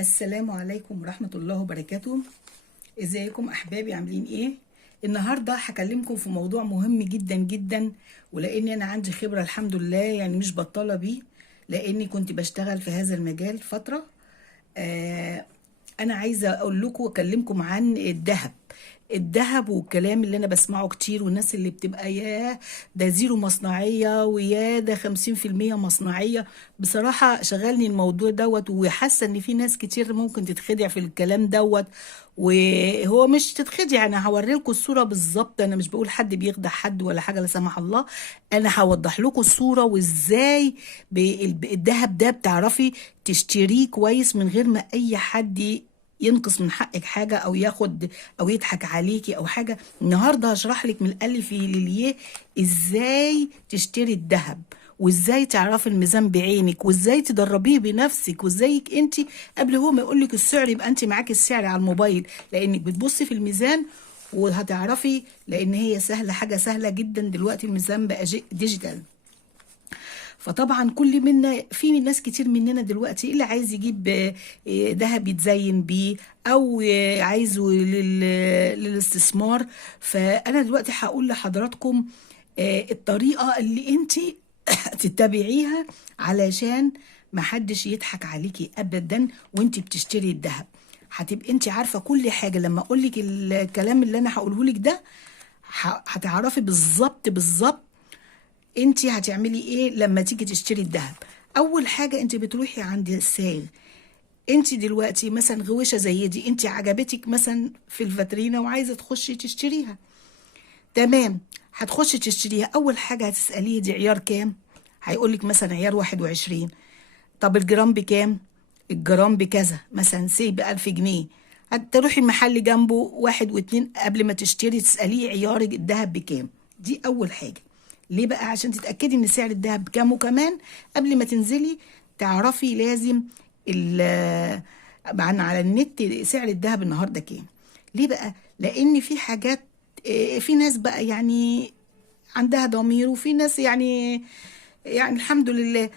السلام عليكم ورحمة الله وبركاته. ازيكم احبابي، عاملين ايه؟ النهاردة هكلمكم في موضوع مهم جدا جدا، ولاني انا عندي خبرة الحمد لله، يعني مش بطالة بيه، لاني كنت بشتغل في هذا المجال فترة. آه انا عايزة اقول لكم واكلمكم عن الذهب والكلام اللي انا بسمعه كتير، والناس اللي بتبقى ياه ده زيرو مصنعية، ويا ده 50% مصنعية. بصراحة شغلني الموضوع دوت، وحاسة ان في ناس كتير ممكن تتخدع في الكلام دوت. وهو مش تتخدع، انا هوريلكم الصورة بالظبط، انا مش بقول حد بيخدع حد ولا حاجة لا سمح الله. انا هوضح لكم الصورة وازاي الذهب ده بتعرفي تشتريه كويس من غير ما اي حد ينقص من حقك حاجة او ياخد او يضحك عليكي او حاجة. النهاردة هشرح لك من الالف للياء ازاي تشتري الذهب، وازاي تعرفي الميزان بعينك، وازاي تدربيه بنفسك، وازاي انت قبل هو ما يقولك السعر يبقى انت معاكي السعر على الموبايل، لانك بتبصي في الميزان وهتعرفي. لان هي سهلة، حاجة سهلة جدا دلوقتي، الميزان بقى ديجيتال. فطبعا كل منا، في ناس كتير مننا دلوقتي اللي عايز يجيب ذهب يتزين بيه، او عايزه للاستثمار. فانا دلوقتي هقول لحضراتكم الطريقة اللي انت تتبعيها علشان محدش يضحك عليكي ابدا وانت بتشتري الذهب. هتبقي انت عارفة كل حاجة. لما اقولك الكلام اللي انا هقوله لك ده هتعرفي بالظبط بالظبط انت هتعملي ايه لما تيجي تشتري الذهب. اول حاجه انت بتروحي عند السائل. انت دلوقتي مثلا غويشه زي دي انت عجبتك مثلا في الفاترينا وعايزه تخشي تشتريها، تمام. هتخشي تشتريها، اول حاجه هتساليه دي عيار كام، هيقولك مثلا عيار 21. طب الجرام بكام؟ الجرام بكذا، مثلا سي ب1000 جنيه. هتروحي المحل جنبه واحد واتنين، قبل ما تشتري تسأليه عيار الذهب بكام. دي أول حاجة. ليه بقى؟ عشان تتأكدي ان سعر الذهب بكام، وكمان قبل ما تنزلي تعرفي لازم على النت سعر الذهب النهارده كام. ليه بقى؟ لأن في حاجات، في ناس بقى يعني عندها ضمير، وفي ناس يعني الحمد لله.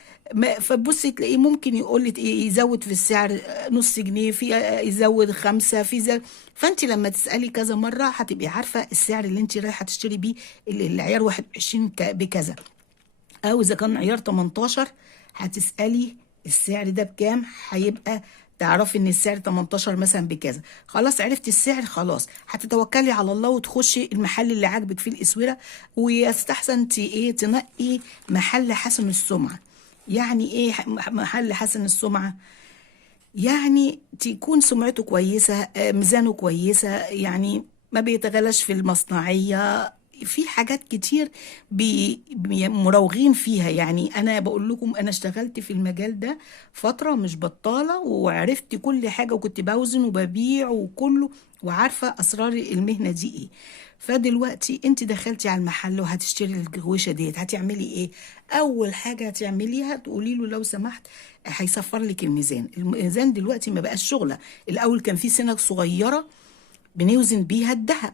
فبصي تلاقيه ممكن يقول لك يزود في السعر نص جنيه، في يزود 5 في فانت لما تسالي كذا مره هتبقي عارفه السعر اللي انت رايحه تشتري بيه. العيار 21 بكذا، او اذا كان عيار 18 هتسالي السعر ده بكام، هيبقى تعرفي ان السعر 18 مثلا بكذا. خلاص عرفتي السعر، خلاص هتتوكلي على الله وتخشي المحل اللي عاجبك فيه الاسوره. ويستحسن تنقي محل حسن السمعه. يعني ايه محل حسن السمعه؟ يعني تكون سمعته كويسة، ميزانه كويسة، يعني ما بيتغلاش في المصنعية. في حاجات كتير مراوغين فيها. يعني أنا بقول لكم أنا اشتغلت في المجال ده فترة مش بطالة، وعرفت كل حاجة، وكنت بوزن وببيع وكله، وعارفة أسرار المهنة دي إيه. فدلوقتي انت دخلتي على المحل وهتشتري الغويشة ديت، هتعملي ايه؟ اول حاجة هتعمليها تقولي له لو سمحت هيصفر لك الميزان. الميزان دلوقتي ما بقاش شغلة. الاول كان في سنة صغيرة بنوزن بيها الذهب،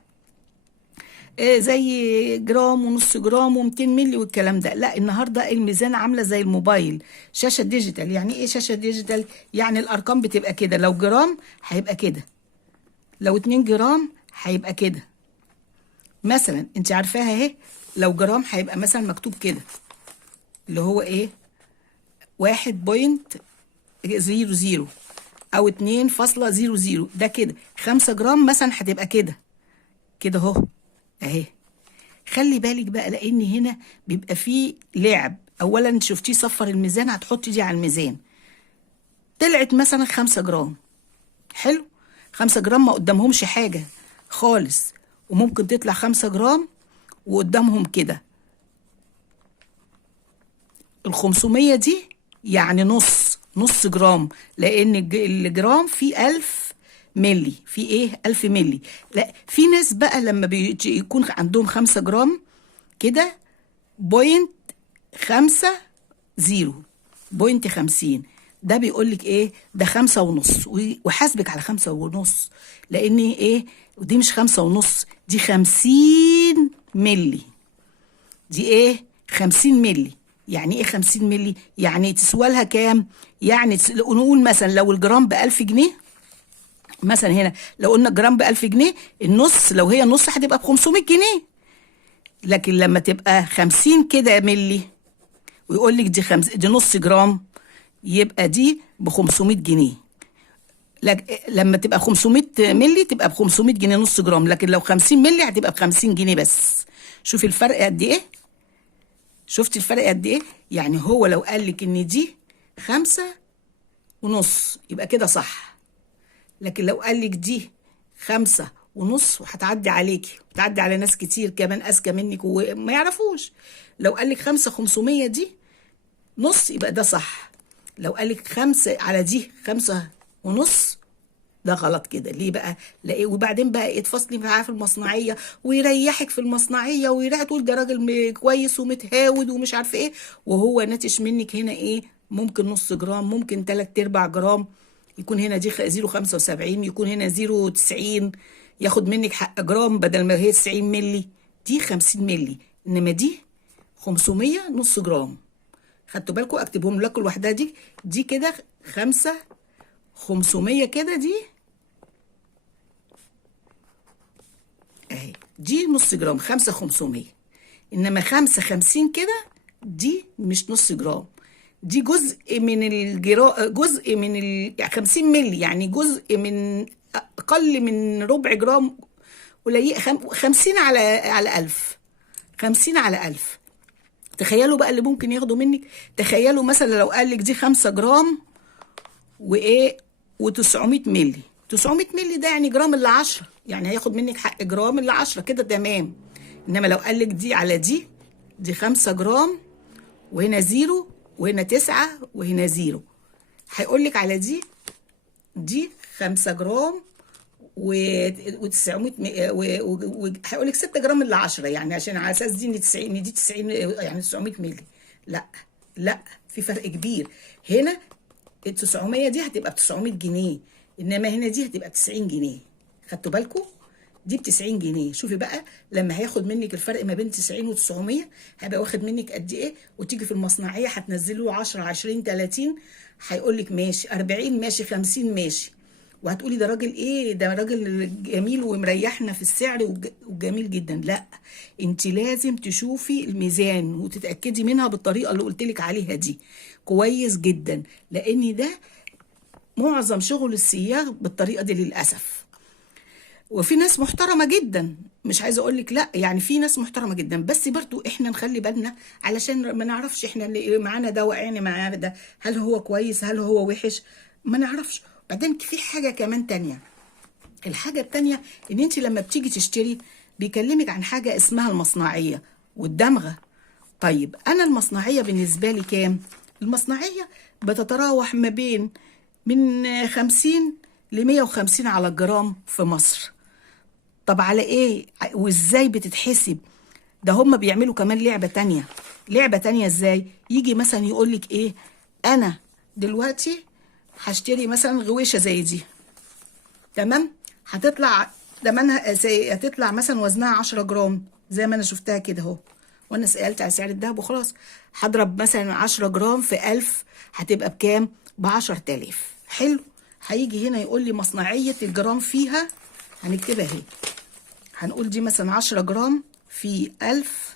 زي جرام ونص جرام و200 ملي والكلام ده. لا، النهارده الميزان عامله زي الموبايل، شاشه ديجيتال. يعني ايه شاشه ديجيتال؟ يعني الارقام بتبقى كده، لو جرام هيبقى كده، لو 2 جرام هيبقى كده. مثلا انت عارفاها اهي، لو جرام هيبقى مثلا مكتوب كده، اللي هو ايه 1.00 او 2.00. ده كده 5 جرام مثلا هتبقى كده كده اهو اهي. خلي بالك بقى، لان هنا بيبقى فيه لعب. اولا شفتيه صفر الميزان، هتحطي دي على الميزان، طلعت مثلا 5 جرام. حلو، 5 جرام ما قدامهمش حاجة خالص، وممكن تطلع 5 جرام وقدامهم كده 500 دي، يعني نص جرام. لأن الجرام فيه 1000 ملي، في ايه 1000 ملي. لا، في ناس بقى لما يكون عندهم 5 جرام كده، 0.50، 0.50، ده بيقول لك ايه ده 5.5، وحاسبك على 5.5. لان ايه ودي مش 5.5، دي 50 ملي. دي ايه 50 ملي. يعني ايه 50 ملي؟ يعني تسوى لها كام؟ يعني نقول مثلا لو الجرام ب 1000 جنيه، مثلا هنا لو قلنا الجرام ب 1000 جنيه، النص لو هي النص هتبقى ب 500 جنيه. لكن لما تبقى 50 كده ملي ويقول لك دي نص جرام، يبقى دي ب 500 جنيه. لما تبقى 500 ملي تبقى ب 500 جنيه نص جرام، لكن لو 50 ملي هتبقى ب 50 جنيه بس. شوفي الفرق قد ايه؟ شفتي الفرق قد ايه؟ يعني هو لو قال لك ان دي 5.5 يبقى كده صح، لكن لو قال لك دي 5.5 وهتعدي عليكي وتعدي على ناس كتير كمان اذكى منك وما يعرفوش. لو قال لك 5.500 دي نص يبقى ده صح. لو قال لك 5 على دي 5.5 ده غلط كده. ليه بقى؟ لا، وبعدين بقى اتفصلي معاه في المصنعيه ويريحك في المصنعيه ويريح تقول ده راجل كويس ومتهاود ومش عارفه ايه، وهو ناتش منك هنا ايه؟ ممكن نص جرام، ممكن 3/4 جرام، يكون هنا دي 0.75، يكون هنا 0.90، ياخد منك حق جرام بدل ما هي 90 ملي، دي 50 ملي، انما دي 500 نص جرام. خدتوا بالكم؟ اكتبهم لكم لوحدها. دي كده 500 كده، دي اهي، دي نص جرام 500. انما 50 كده دي مش نص جرام، دي جزء من جزء من يعني 50 ملي، يعني جزء من اقل من ربع جرام، قليل. 50 على 1000، 50 على 1000. تخيلوا بقى اللي ممكن ياخدوا منك. تخيلوا مثلا لو قال لك دي 5 جرام وايه و900 ملي. 900 ملي ده يعني جرام الا 10، يعني هياخد منك حق جرام الا 10 كده تمام. انما لو قال لك دي على دي 5 جرام وهنا 0 وهنا 9 وهنا 0، هيقول لك على دي 5 جرام و900، هيقول لك 6 جرام الا 10، يعني عشان على اساس دي 90 يعني 900 ملي. لا لا، في فرق كبير. هنا ال 900 دي هتبقى ب 900 جنيه، انما هنا دي هتبقى ب 90 جنيه. خدتوا بالكم؟ دي ب 90 جنيه. شوفي بقى لما هياخد منك الفرق ما بين 90 و 900 هيبقى واخد منك قد ايه؟ وتيجي في المصنعيه هتنزله له 10 20 30، هيقول لك ماشي 40 ماشي 50 ماشي، وهتقولي ده راجل ايه؟ ده راجل جميل ومريحنا في السعر وجميل جدا. لا، انت لازم تشوفي الميزان وتتاكدي منها بالطريقه اللي قلت لك عليها دي كويس جدا، لان ده معظم شغل السياغ بالطريقه دي للاسف. وفي ناس محترمه جدا، مش عايزه اقول لك لا، يعني في ناس محترمه جدا، بس برضو احنا نخلي بالنا علشان ما نعرفش احنا اللي معانا ده وقعنا معانا ده هل هو كويس هل هو وحش، ما نعرفش. بعدين في حاجه كمان تانية. الحاجه التانية ان انت لما بتيجي تشتري بيكلمك عن حاجه اسمها المصنعيه والدمغه. طيب انا المصنعيه بالنسبه لي كام؟ المصنعيه بتتراوح ما بين من 50 ل 150 على الجرام في مصر. طب على ايه وازاي بتتحسب؟ ده هم بيعملوا كمان لعبة تانية. لعبة تانية ازاي؟ يجي مثلا يقولك ايه، انا دلوقتي هشتري مثلا غويشة زي دي، تمام؟ هتطلع ثمنها هتطلع مثلا وزنها 10 جرام زي ما انا شفتها كده اهو، وانا سألت على سعر الدهب وخلاص. هضرب مثلا 10 جرام في 1000 هتبقى بكام؟ ب10,000. حلو. هيجي هنا يقول لي مصنعية الجرام فيها، هنكتبها اهي، هنقول دي مثلا 10 جرام في 1000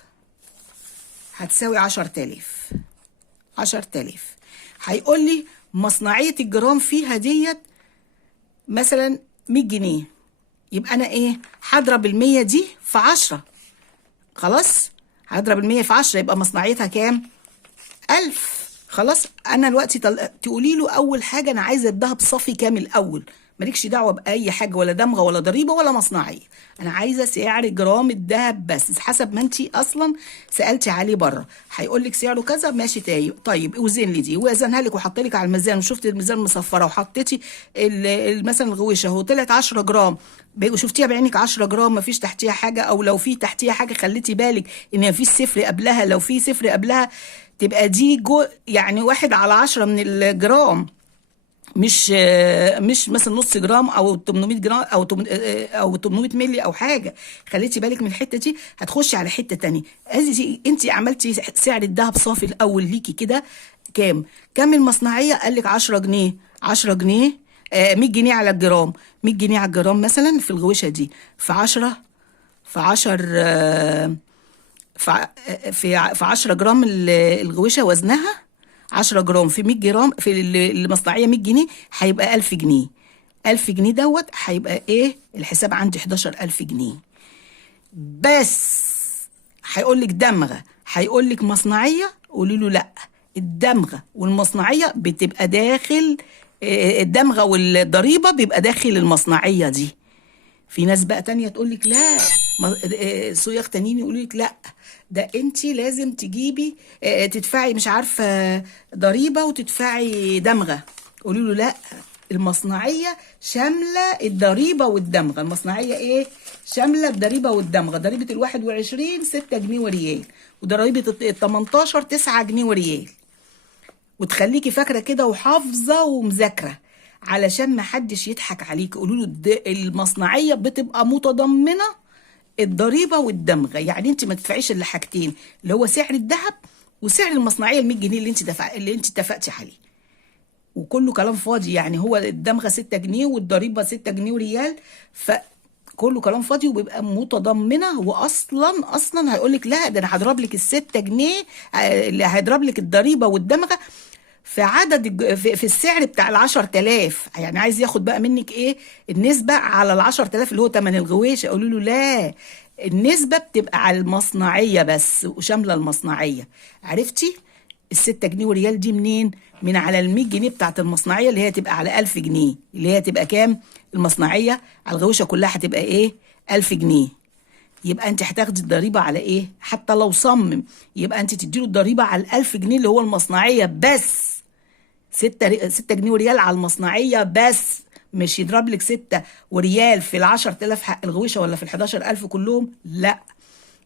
هتساوي 10,000. 10,000. هيقول لي مصنعية الجرام فيها ديت مثلا 100 جنيه، يبقى أنا إيه؟ هضرب 100 دي في 10. خلاص؟ هضرب 100 في 10 يبقى مصنعيتها كام؟ 1000. خلاص. أنا دلوقتي تقولي له أول حاجة أنا عايزة الدهب صافي كامل الأول، مالكش دعوه باي حاجه ولا دمغه ولا ضريبه ولا مصنعيه، انا عايزه سعر جرام الذهب بس حسب ما انت اصلا سالتي عليه بره. هيقول لك سعره كذا، ماشي. طيب اوزن لي دي، وزنها لك وحط لك على الميزان وشفت الميزان مصفره وحطيتي مثلا الغويشه اهو طلعت 10 جرام، شفتيها بعينك 10 جرام ما فيش تحتيها حاجه، او لو في تحتيها حاجه خليتي بالك ان ما فيش صفر قبلها، لو في صفر قبلها تبقى دي يعني 1/10 من الجرام. مش مثلا نص جرام او 800 جرام او 800 مللي او حاجه. خليتي بالك من الحته دي، هتخشي على حته تانية. انت عملتي سعر الذهب صافي الاول ليكي كده كام المصنعيه؟ قال لك 10 جنيه، 10 جنيه، 100 جنيه على الجرام، 100 جنيه على الجرام مثلا في الغوشه دي، في 10 في 10 في 10 جرام الغوشه وزنها 10 جرام في 100 جرام في المصنعيه 100 جنيه، هيبقى 1000 جنيه. 1000 جنيه دوت هيبقى ايه الحساب عندي؟ 11000 جنيه بس. هيقول لك دمغه، هيقول لك مصنعيه، قولي له لا، الدمغه والمصنعيه بتبقى داخل، الدمغه والضريبه بيبقى داخل المصنعيه دي. في ناس بقى تانية تقول لك لا، صياغ تانيين يقولوا لك لا، ده انت لازم تجيبي تدفعي مش عارفه ضريبه وتدفعي دمغه. قولي له لا، المصنعيه شامله الضريبه والدمغه. المصنعيه ايه؟ شامله الضريبه والدمغه. ضريبه ال 21 6 جنيه وريال، وضريبه ال 18 9 جنيه وريال. وتخليكي فاكره كده وحافظه ومذاكره علشان ما حدش يضحك عليك. قولوا له المصنعيه بتبقى متضمنه الضريبه والدمغه، يعني انت ما تدفعيش الا حاجتين، اللي هو سعر الذهب وسعر المصنعيه ال 100 جنيه اللي انت اتفقتي عليه. وكله كلام فاضي، يعني هو الدمغه 6 جنيه والضريبه 6 جنيه وريال، فكله كلام فاضي وبيبقى متضمنه. واصلا هيقول لك لا، ده انا هضرب لك ال 6 جنيه اللي هيضرب لك الضريبه والدمغه في عدد في السعر بتاع ال 10000. يعني عايز ياخد بقى منك ايه؟ النسبه على ال 10000 اللي هو ثمن الغويشه. قولوا له لا، النسبه بتبقى على المصنعيه بس وشامله المصنعيه. عرفتي؟ ال 6 جنيه وريال دي منين؟ من على ال 100 جنيه بتاعت المصنعيه، اللي هي تبقى على 1000 جنيه، اللي هي تبقى كام؟ المصنعيه على الغوشه كلها هتبقى ايه؟ 1000 جنيه. يبقى انت هتاخدي الضريبه على ايه؟ حتى لو صمم، يبقى انت تديله الضريبه على ال 1000 جنيه اللي هو المصنعيه بس. 6 جنيه وريال على المصنعيه بس، مش يضرب لك 6 وريال في ال 10000 حق الغويشه ولا في ال 11000 كلهم، لا،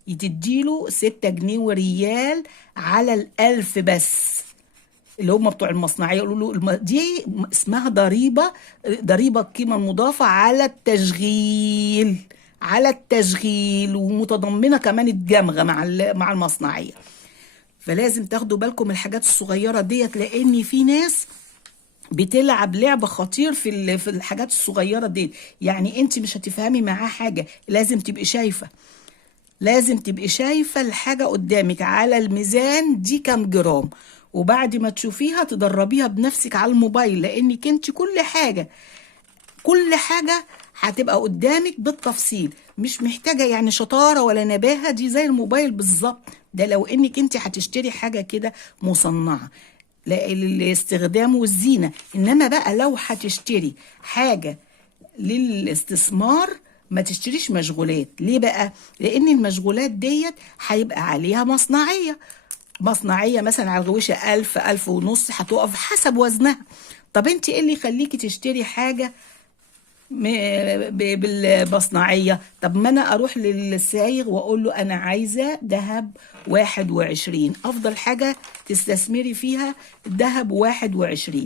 تديله 6 جنيه وريال على ال 1000 بس، اللي هم بتوع المصنعيه. يقولوا له دي اسمها ضريبه القيمه المضافه على التشغيل، على التشغيل، ومتضمنه كمان الدمغه مع المصنعيه. فلازم تاخدوا بالكم من الحاجات الصغيره ديت، لان في ناس بتلعب لعبه خطير في الحاجات الصغيره دي. يعني انت مش هتفهمي معاه حاجه، لازم تبقي شايفه، لازم تبقي شايفه الحاجه قدامك على الميزان دي كام جرام، وبعد ما تشوفيها تدربيها بنفسك على الموبايل، لانك انت كل حاجه هتبقى قدامك بالتفصيل، مش محتاجه يعني شطاره ولا نباهه، دي زي الموبايل بالظبط. ده لو انك انت هتشتري حاجه كده مصنعه للاستخدام والزينه. انما بقى لو هتشتري حاجه للاستثمار، ما تشتريش مشغولات. ليه بقى؟ لان المشغولات ديت هيبقى عليها مصنعيه مثلا على الغويشه 1000 1000 ونص، هتقف حسب وزنها. طب انت ايه اللي يخليكي تشتري حاجه بالمصنعيه؟ طب ما انا اروح للسايغ واقول له انا عايزه ذهب 21. افضل حاجه تستثمري فيها ذهب 21،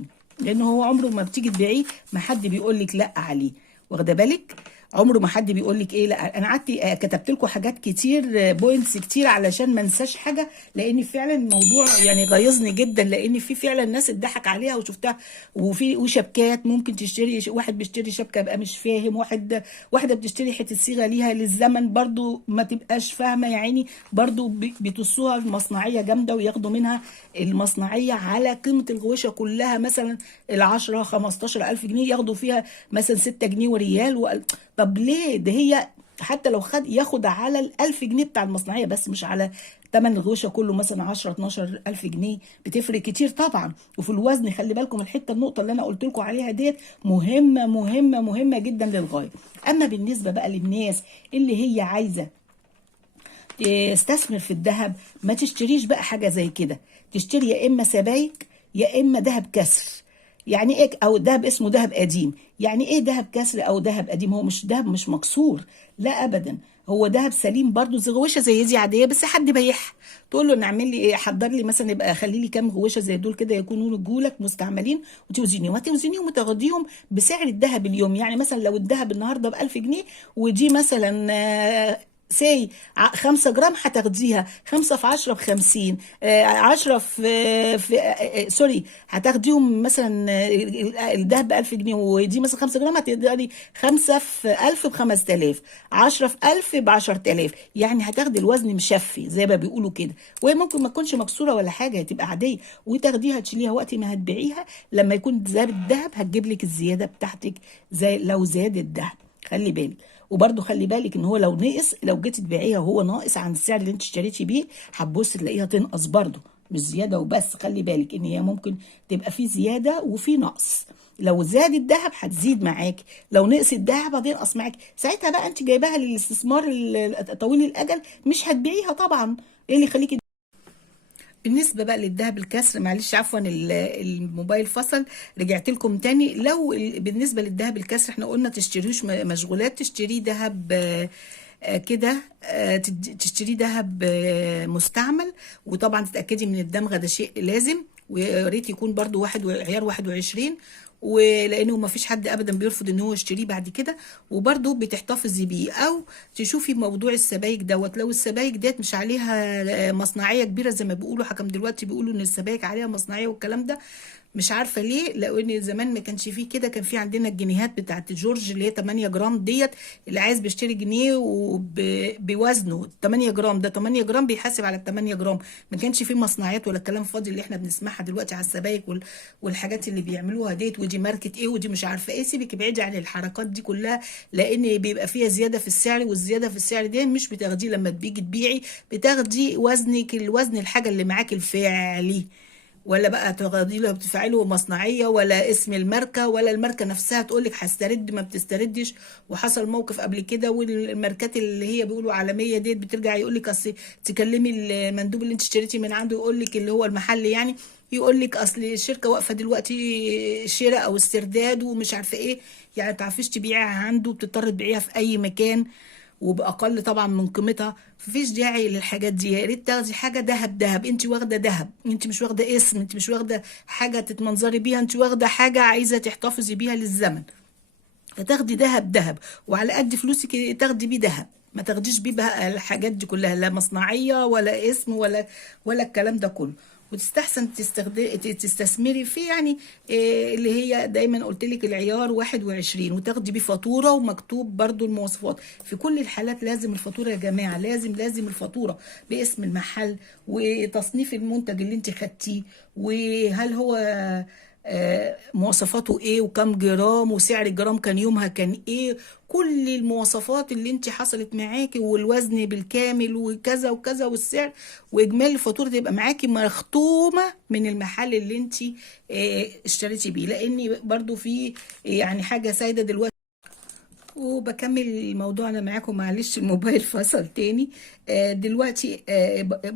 لانه هو عمره ما بتيجي تبيعيه ما حد بيقول لك لا عليه. واخده بالك؟ عمره ما حد بيقول لك ايه لا. انا قعدت كتبت لكم حاجات كتير، بوينتس كتير، علشان ما انساش حاجه، لان فعلا الموضوع يعني غيظني جدا، لان في فعلا ناس اتضحك عليها وشفتها. وشبكات ممكن تشتري، واحد بيشتري شبكه يبقى مش فاهم، واحده بتشتري حته صيغه ليها للزمن برضو ما تبقاش فاهمه، يا عيني برضو بيتصوها المصنعيه جامده وياخدوا منها المصنعيه على قيمه الغويشه كلها، مثلا ال 10 15000 جنيه ياخدوا فيها مثلا 6 جنيه وريال. طب ليه؟ ده هي حتى لو ياخد على ال 1000 جنيه بتاع المصنعيه بس، مش على ثمن الغوشه كله، مثلا 10 12000 جنيه. بتفرق كتير طبعا. وفي الوزن خلي بالكم النقطه اللي انا قلت لكم عليها ديت مهمه مهمه مهمه جدا للغايه. اما بالنسبه بقى للناس اللي هي عايزه تستثمر في الذهب، ما تشتريش بقى حاجه زي كده. تشتري يا اما سبائك يا اما ذهب كسر. يعني ايه او الذهب اسمه ذهب قديم؟ يعني ايه ذهب كسر او ذهب قديم؟ هو مش ذهب مش مكسور، لا ابدا، هو ذهب سليم برضو، زي غوشه زي دي عاديه بس حد بيعها، تقول له ان اعمل لي ايه، حضر لي مثلا، يبقى خلي لي كام غوشه زي دول كده يكونوا رجولك مستعملين، وتوزنيهم وتاخديهم بسعر الذهب اليوم. يعني مثلا لو الذهب النهارده ب 1000 جنيه، ودي مثلا سي 5 جرام، هتاخديها 5 في 10 ب50، 10 سوري، هتاخديهم مثلا الدهب ب1000 جنيه، ودي مثلا 5 جرام، هتقدري 5 في 1000 ب5000، 10 في 1000 ب10000، يعني هتاخدي الوزن مشفي زي ما بيقولوا كده، وهي ممكن ما تكونش مكسوره ولا حاجه، هتبقى عاديه، وتاخديها تشيليها وقت ما هتبيعيها، لما يكون زاد الذهب هتجيب لك الزياده بتاعتك زي لو زاد الذهب. خلي بالك، وبرده خلي بالك ان هو لو نقص، لو جيتي تبيعيها وهو ناقص عن السعر اللي انت اشتريتي بيه، هتبص تلاقيها تنقص برده، مش زياده وبس، خلي بالك ان هي ممكن تبقى في زياده وفي نقص. لو زاد الذهب هتزيد معاك، لو نقص الذهب هتنقص معاك، ساعتها بقى انت جايباها للاستثمار طويل الاجل، مش هتبيعيها طبعا. ايه اللي يخليكي؟ بالنسبة بقى للذهب الكسر، معلش عفوا الموبايل فصل، رجعت لكم تاني. لو بالنسبة للذهب الكسر، احنا قلنا تشتريوش مشغولات، تشتريه ذهب كده، تشتريه ذهب مستعمل، وطبعا تتأكدي من الدمغة، ده شيء لازم، ويا ريت يكون برضو عيار 21، ولانه ما فيش حد ابدا بيرفض ان هو يشتريه بعد كده، وبرده بتحتفظي بيه، او تشوفي موضوع السبائك دوت، لو السبائك ديت مش عليها مصنعيه كبيره زي ما بيقولوا، حكم دلوقتي بيقولوا ان السبائك عليها مصنعيه والكلام ده، مش عارفه ليه، لان زمان ما كانش فيه كده، كان في عندنا الجنيهات بتاعت جورج اللي هي 8 جرام ديت، اللي عايز بيشتري جنيه وبوزنه 8 جرام، ده 8 جرام بيحاسب على ال 8 جرام، ما كانش فيه مصنعيات ولا الكلام الفاضي اللي احنا بنسمعها دلوقتي على السبائك والحاجات اللي بيعملوها ديت، ودي ماركه ايه ودي مش عارفه ايه، سيبك ابعدي عن الحركات دي كلها، لان بيبقى فيها زياده في السعر، والزياده في السعر دي مش بتاخديه لما تيجي تبيعي، بتاخدي وزنك، الوزن الحاجه اللي معاك الفعلي، ولا بقى تغادي له بتفعله مصنعيه، ولا اسم الماركه، ولا الماركه نفسها تقول لك هسترد ما بتستردش. وحصل موقف قبل كده، والماركات اللي هي بيقولوا عالميه ديت بترجع يقول لك اصل، تكلمي المندوب اللي انت اشتريتي من عنده يقول لك، اللي هو المحل يعني، يقول لك اصل الشركه واقفه دلوقتي شراء او استرداد ومش عارفه ايه، يعني ما تعرفيش تبيعيها عنده، بتضطر تبيعيها في اي مكان، وباقل طبعا من قيمتها، مفيش داعي للحاجات دي، يا ريت تاخدي حاجه ذهب ذهب، انت واخده ذهب، انت مش واخده اسم، انت مش واخده حاجه تتمنظري بيها، انت واخده حاجه عايزه تحتفظي بيها للزمن، فتاخدي ذهب ذهب، وعلى قد فلوسك تاخدي بيه ذهب، ما تاخديش بيه بقى الحاجات دي كلها، لا مصنعيه ولا اسم ولا الكلام ده كله. وتستحسن تستثمري فيه، يعني اللي هي دايما قلت لك العيار 21، وتاخدي بيه فاتوره ومكتوب برضو المواصفات، في كل الحالات لازم الفاتوره يا جماعه، لازم الفاتوره باسم المحل، وتصنيف المنتج اللي انت خدتيه، وهل هو مواصفاته ايه، وكم جرام، وسعر الجرام كان يومها كان ايه، كل المواصفات اللي انت حصلت معاكي، والوزن بالكامل وكذا وكذا، والسعر، واجمالي الفاتوره تبقى معاكي مختومه من المحل اللي انت اشتريتي بيه، لان برضو في يعني حاجه سايده دلوقتي. وبكمل موضوعنا معاكم، معلش الموبايل فصل تاني. دلوقتي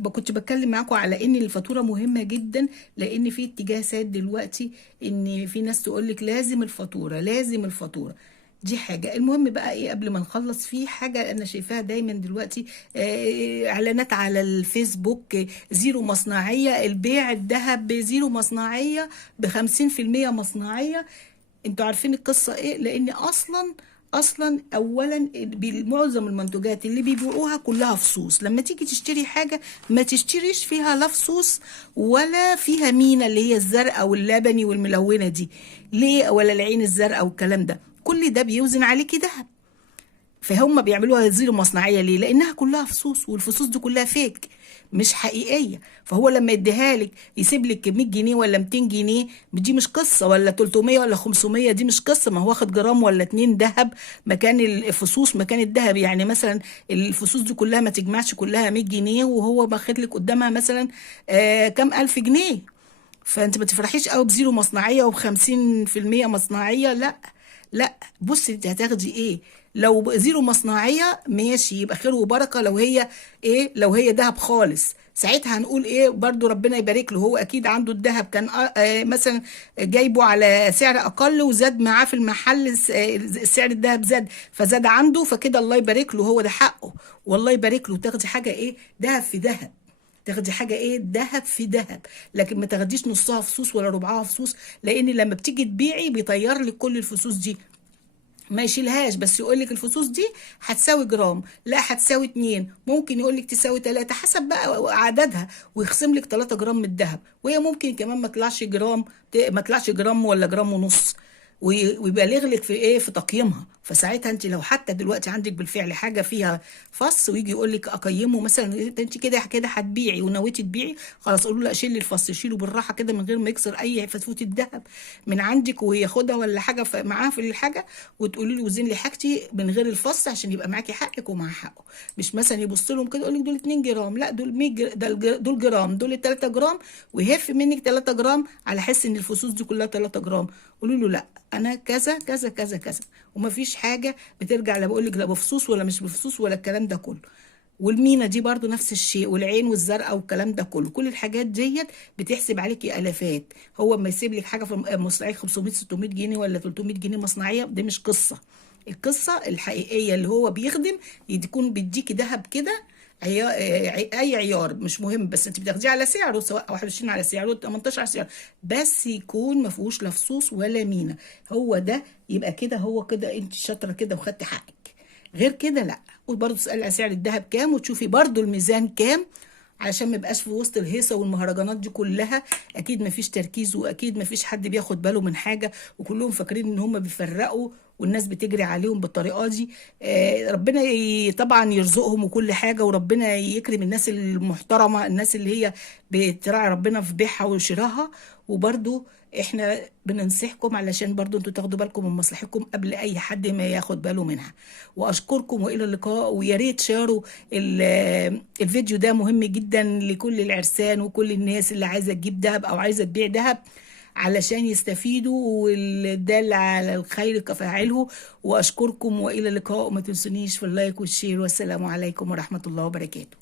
كنت بتكلم معاكم على ان الفاتوره مهمه جدا، لان في اتجاه سائد دلوقتي ان في ناس تقول لك لازم الفاتوره، لازم الفاتوره، دي حاجة. المهم بقى ايه، قبل ما نخلص، في حاجة انا شايفاها دايما دلوقتي، اعلانات على الفيسبوك، زيرو مصنعية، البيع الذهب بزيرو مصنعية، ب50% مصنعية. انتوا عارفين القصة ايه؟ لان اصلا اولا معظم المنتجات اللي بيبيعوها كلها فصوص، لما تيجي تشتري حاجه ما تشتريش فيها لا فصوص ولا فيها مينا اللي هي الزرقاء واللبني والملونه دي، ليه؟ ولا العين الزرقاء والكلام ده، كل ده بيوزن عليكي دهب. فهم بيعملوها زيرو مصنعيه ليه؟ لانها كلها فصوص، والفصوص دي كلها فيك، مش حقيقيه. فهو لما يديها لك يسيب لك 100 جنيه ولا 200 جنيه، دي مش قصه، ولا 300 ولا 500، دي مش قصه، ما هو واخد جرام ولا 2 ذهب مكان الفصوص، مكان الذهب. يعني مثلا الفصوص دي كلها ما تجمعش كلها 100 جنيه، وهو واخد لك قدامها مثلا كام الف جنيه. فانت ما تفرحيش قوي بزيرو مصنعيه وب50% مصنعيه، لا لا، بصي انت هتاخدي ايه. لو زيرو مصنعيه ماشي، يبقى خير وبركه، لو هي ايه، لو هي دهب خالص، ساعتها هنقول ايه؟ برضو ربنا يبارك له، هو اكيد عنده الذهب كان مثلا جايبه على سعر اقل وزاد معاه في المحل، سعر الذهب زاد فزاد عنده، فكده الله يبارك له، هو ده حقه والله يبارك له. تاخدي حاجه ايه؟ ذهب في ذهب، تاخدي حاجه ايه؟ ذهب في ذهب. لكن ما تاخديش نصها فصوص ولا ربعها فصوص، لان لما بتيجي تبيعي بيطير لك كل الفصوص دي، ما يشيلهاش، بس يقول لك الفصوص دي هتساوي جرام، لا هتساوي 2، ممكن يقول لك تساوي 3 حسب بقى عددها، ويخصم لك 3 جرام من الذهب، وهي ممكن كمان ما طلعش جرام، ما طلعش جرام ولا جرام ونص، ويبالغ لك في ايه؟ في تقييمها. فساعتها انت لو حتى دلوقتي عندك بالفعل حاجه فيها فص، ويجي يقول لك اقيمه مثلا، انت كده كده هتبيعي ونويتي تبيعي، خلاص قولوا لا شيل الفص، شيله بالراحه كده من غير ما يكسر اي فتفوت الذهب من عندك وياخدها ولا حاجه معاه في الحاجه، وتقولي له وزن لي حاجتي من غير الفص عشان يبقى معاكي حقك ومع حقه. مش مثلا يبص لهم كده يقول لك دول 2 جرام، لا دول 100 دول جرام، دول 3 جرام، ويهف منك 3 جرام على حس ان الفصوص دي كلها 3 جرام. قولوا له لا انا كذا كذا كذا كذا، ومفيش حاجه بترجع لا بقول لك لا بفصوص ولا مش بفصوص ولا الكلام ده كله. والمينا دي برضو نفس الشيء، والعين والزرقاء والكلام ده كله، كل الحاجات ديت بتحسب عليكي الافات. هو ما يسيب لك حاجه في مصنعيه 500 600 جنيه ولا 300 جنيه مصنعيه، دي مش قصه. القصه الحقيقيه اللي هو بيخدم يكون بيديكي ذهب كده اي عيار مش مهم، بس انت بتاخديه على سعره، سواء 21 على سعره 18 على سعره، بس يكون ما فيهوش لا فصوص ولا مينا. هو ده يبقى كده، هو كده انت شاطره كده وخدتي حقك. غير كده لا. وبرضه تسالي على سعر الذهب كام، وتشوفي برضه الميزان كام، علشان ما يبقاش في وسط الهيصه والمهرجانات دي كلها اكيد ما فيش تركيز، واكيد ما فيش حد بياخد باله من حاجه، وكلهم فاكرين ان هم بيفرقوا والناس بتجري عليهم بالطريقه دي. ربنا طبعا يرزقهم وكل حاجه، وربنا يكرم الناس المحترمه، الناس اللي هي بتراعي ربنا في بيعها وشراها. وبرضو احنا بننصحكم علشان برضو انتوا تاخدوا بالكم من مصلحتكم قبل اي حد ما ياخد باله منها. واشكركم والى اللقاء، ويا ريت شاروا الفيديو ده، مهم جدا لكل العرسان وكل الناس اللي عايزه تجيب دهب او عايزه تبيع دهب علشان يستفيدوا، والدال على الخير كفاعله. واشكركم والى اللقاء، وما تنسونيش في اللايك والشير، والسلام عليكم ورحمه الله وبركاته.